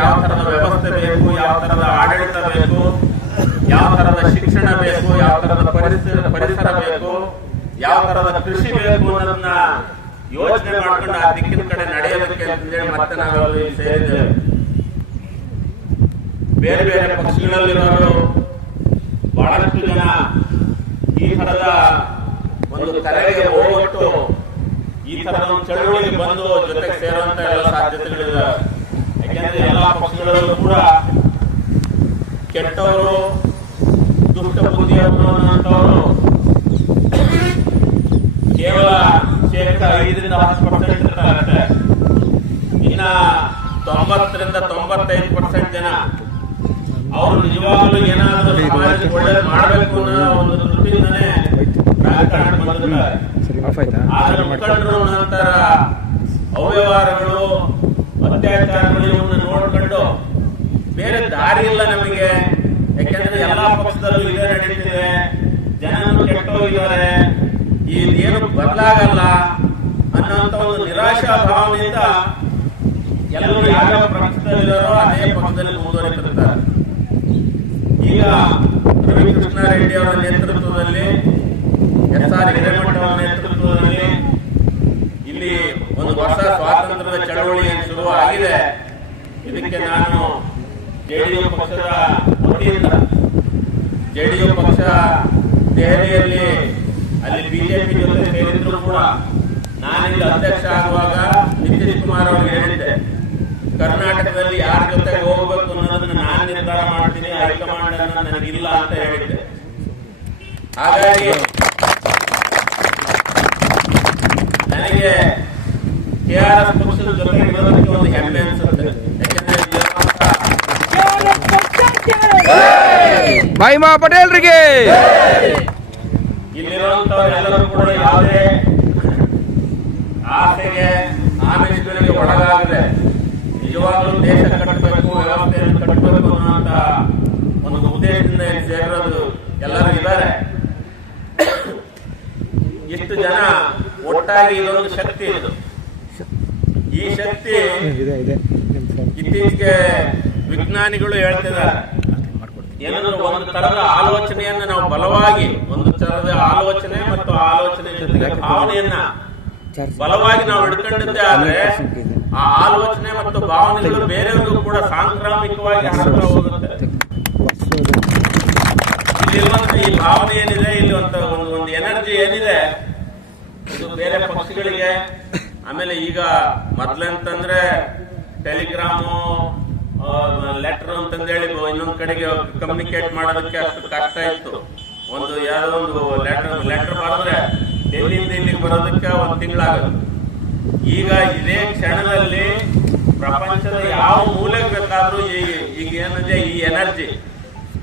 ಯಾವ ತರದ ವ್ಯವಸ್ಥೆ ಬೇಕು, ಯಾವ ತರದ ಆಡಳಿತ ಬೇಕು, ಯಾವ ತರದ ಶಿಕ್ಷಣ ಬೇಕು, ಯಾವ ತರದ ಪರಿಸರ ಪರಿಸರ ಬೇಕು, ಯಾವ ತರದ ಕೃಷಿ ಬೇಕು ಅನ್ನೋದನ್ನ ಯೋಚನೆ ಮಾಡ್ಕೊಂಡು ಆ ದಿಕ್ಕಿನ ಕಡೆ ನಡೆಯೋದಕ್ಕೆ ಅಂತಂದೇಳಿ ಮತ್ತೆ ನಾವೆಲ್ಲ ಸೇರಿದ್ದೇವೆ. ಬೇರೆ ಬೇರೆ ಪಕ್ಷಗಳಲ್ಲಿರೋರು ಬಹಳಷ್ಟು ಜನ ಈ ತರದ ಒಂದು ಕರೆಗೆ ಈ ತರ ಒಂದು ಚಳುವಳಿಗೆ ಬಂದು ಜೊತೆಗೆ ಸೇರುವಂತ ಎಲ್ಲ ಸಾಧ್ಯತೆಗಳಿದೆ. ಯಾಕೆಂದ್ರೆ ಎಲ್ಲಾ ಪಕ್ಷಗಳಲ್ಲೂ ಕೂಡ ಕೆಟ್ಟವರು ದುಷ್ಟ ಬುದ್ಧಿಯವರು ಕೇವಲ ಶೇಕಡ ಐದರಿಂದ ಹತ್ತು ಪರ್ಸೆಂಟ್ ಇರ್ತಾರೆ ಇನ್ನ ತೊಂಬತ್ತರಿಂದ ತೊಂಬತ್ತೈದು ಪರ್ಸೆಂಟ್ ಜನ ಅವರು ನಿಜವಾಗ್ಲೂ ಏನಾದರೂ ಸಮಾಜಕ್ಕೆ ಒಳ್ಳೇದು ಮಾಡಬೇಕು ಅನ್ನೋ ಒಂದು ದೃಷ್ಟಿಯಿಂದನೇ ಅವ್ಯವಹಾರಗಳು ಅತ್ಯಾಚಾರಗಳು ನೋಡ್ಕೊಂಡು ಬೇರೆ ದಾರಿ ಇಲ್ಲ ನಮಗೆ. ಯಾಕೆಂದ್ರೆ ಎಲ್ಲಾ ಪಕ್ಷದಲ್ಲೂ ಇದೇ ನಡೀತಿದೆ. ಜನರು ಕೆಟ್ಟೋಗಿದ್ದಾರೆ. ಏನು ಬದಲಾಗಲ್ಲ ಅನ್ನೋಂತ ಒಂದು ನಿರಾಶಾ ಭಾವನೆಯಿಂದ ಎಲ್ಲರೂ ಯಾವ ಪಕ್ಷದಲ್ಲಿದ್ದಾರೋ ಅದೇ ಪಕ್ಷದಲ್ಲಿ ಮುಂದುವರಿತಿರ್ತಾರೆ ಈಗ ರವಿಕೃಷ್ಣಾರೆಡ್ಡಿ ಅವರ ನೇತೃತ್ವದಲ್ಲಿ ಎಸ್ ಆರ್ ಹಿರೇಮಠ ಅವರ ನೇತೃತ್ವದಲ್ಲಿ ಇಲ್ಲಿ ಒಂದು ಹೊಸ ಸ್ವಾತಂತ್ರ್ಯದ ಚಳವಳಿ ಶುರು ಆಗಿದೆ ಇದಕ್ಕೆ ನಾನು ಜೆಡಿಯು ಪಕ್ಷದ ವತಿಯಿಂದ, ಜೆಡಿಯು ಪಕ್ಷ ದೆಹಲಿಯಲ್ಲಿ, ಅಲ್ಲಿ ಬಿಜೆಪಿ ಜೊತೆ ಸೇರಿದ್ರು ಕೂಡ ನಾನಿಲ್ಲಿ ಅಧ್ಯಕ್ಷ ಆಗುವಾಗ ನಿತೀಶ್ ಕುಮಾರ್ ಅವರಿಗೆ ಹೇಳಿದ್ದೆ, ಕರ್ನಾಟಕದಲ್ಲಿ ಯಾರ ಜೊತೆ ಹೋಗಬೇಕು ಅನ್ನೋದನ್ನ ನಾನು ನಿರ್ಧಾರ ಮಾಡ್ತೀನಿ ಹೈಕಮಾಂಡ್ ಅನ್ನ ನನಗಿಲ್ಲ ಅಂತ ಹೇಳಿದ್ದೆ. ಹಾಗಾಗಿ ನನಗೆ ಕೆ ಆರ್ ಎಸ್ ಪಕ್ಷದ ಜೊತೆ ಇರೋದಕ್ಕೆ ಒಂದು ಹೆಮ್ಮೆ ಅನ್ಸುತ್ತೆ. ಮಹಿಮಾ ಪಟೇಲ್ರಿಗೆ. ಇಲ್ಲಿರುವಂತವರೆಲ್ಲರೂ ಕೂಡ ಯಾವುದೇ ಆಸೆಗೆ ಆಮಿಷಗಳಿಗೆ ಒಳಗಾಗದೆ ನಿಜವಾಗ್ಲೂ ದೇಶ ಕಟ್ಟಬೇಕು ವ್ಯವಸ್ಥೆಯನ್ನು ಕಟ್ಟಬೇಕು ಅನ್ನುವಂತ ಒಂದು ಉದ್ದೇಶದಿಂದ ಇಲ್ಲಿ ಸೇರಿರೋದು ಎಲ್ಲರೂ ಇದ್ದಾರೆ. ಇಷ್ಟು ಜನ ಒಟ್ಟಾಗಿ ಇದೊಂದು ಶಕ್ತಿ ಇದು. ಈ ಶಕ್ತಿ ಇದೆ ಇದೆ. ನಿಮ್ಮ ಇತ್ತೀಚೆಗೆ ವಿಜ್ಞಾನಿಗಳು ಹೇಳ್ತಿದ್ದಾರೆ. ಏನಂದ್ರೆ ಒಂದು ತರದ ಆಲೋಚನೆಯನ್ನ ನಾವು ಬಲವಾಗಿ, ಒಂದು ತರದ ಆಲೋಚನೆ ಮತ್ತು ಆಲೋಚನೆ ಜೊತೆಗೆ ಭಾವನೆಯನ್ನ ಬಲವಾಗಿ ನಾವು ಹಿಡ್ಕೊಂಡಿದ್ದೆ ಆದ್ರೆ ಆ ಆಲೋಚನೆ ಮತ್ತು ಭಾವನೆಗಳು ಬೇರೆಯವರಿಗೂ ಕೂಡ ಸಾಂಕ್ರಾಮಿಕವಾಗಿ ಇಲ್ಲಿರುವಂತ ಈ ಭಾವನೆ ಏನಿದೆ? ಇಲ್ಲಿ ಒಂದು ಒಂದು ಎನರ್ಜಿ ಏನಿದೆ? ಇದು ಬೇರೆ ಪಕ್ಷಗಳಿಗೆ. ಆಮೇಲೆ ಈಗ ಮೊದ್ಲಂತಂದ್ರೆ ಟೆಲಿಗ್ರಾಮು ಲೆಟರ್ ಅಂತಂದೇಳಿ ಇನ್ನೊಂದ್ ಕಡೆಗೆ ಕಮ್ಯುನಿಕೇಟ್ ಮಾಡೋದಕ್ಕೆ ಅಷ್ಟು ಕಷ್ಟ ಇತ್ತು. ಒಂದು ಯಾವುದೋ ಒಂದು ಲೆಟರ್ ಲೆಟರ್ ಬರೆದ್ರೆ ಡೆಲ್ಲಿಯಿಂದ ಇಲ್ಲಿಗೆ ಬರೋದಕ್ಕೆ ಒಂದು ತಿಂಗಳಾಗುತ್ತೆ. ಈಗ ಇದೇ ಕ್ಷಣದಲ್ಲಿ ಪ್ರಪಂಚದ ಯಾವ ಮೂಲೆಗೆ ಬೇಕಾದ್ರೂ ಈಗ ಏನಿದೆ ಈ ಎನರ್ಜಿ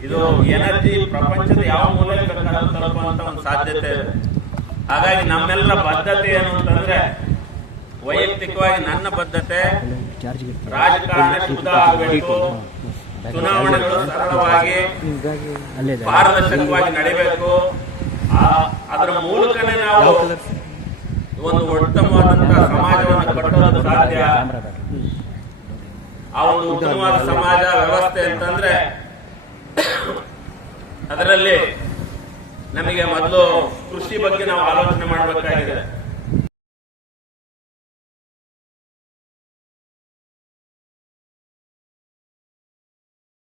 ಇದು ಎನರ್ಜಿ ಪ್ರಪಂಚದ ಯಾವ ಮೂಲೆಗೆ ಬೇಕಾದ್ರೂ ತಲುಪುವಂತ ಒಂದು ಸಾಧ್ಯತೆ ಇದೆ. ಹಾಗಾಗಿ ನಮ್ಮೆಲ್ಲರ ಬದ್ಧತೆ ಏನು ಅಂತಂದ್ರೆ, ವೈಯಕ್ತಿಕವಾಗಿ ನನ್ನ ಬದ್ಧತೆ ಚಾರ್ಜ್ಗೆ ರಾಜಕಾರಣ ಶುದ್ಧ ಆಗಬೇಕು ಚುನಾವಣೆಗಳು ಸರಳವಾಗಿ ಪಾರದರ್ಶಕವಾಗಿ ನಡಿಬೇಕು. ಆ- ಅದರ ಮೂಲಕನೇ ನಾವು ಒಂದು ಉತ್ತಮವಾದಂತಹ ಸಮಾಜವನ್ನು ಕಟ್ಟೋದು ಸಾಧ್ಯ. ಆ ಒಂದು ಉತ್ತಮವಾದ ಸಮಾಜ ವ್ಯವಸ್ಥೆ ಅಂತಂದ್ರೆ ಅದರಲ್ಲಿ ನಮಗೆ ಮೊದಲು ಕೃಷಿ ಬಗ್ಗೆ ನಾವು ಆಲೋಚನೆ ಮಾಡ್ಬೇಕಾಗುತ್ತೆ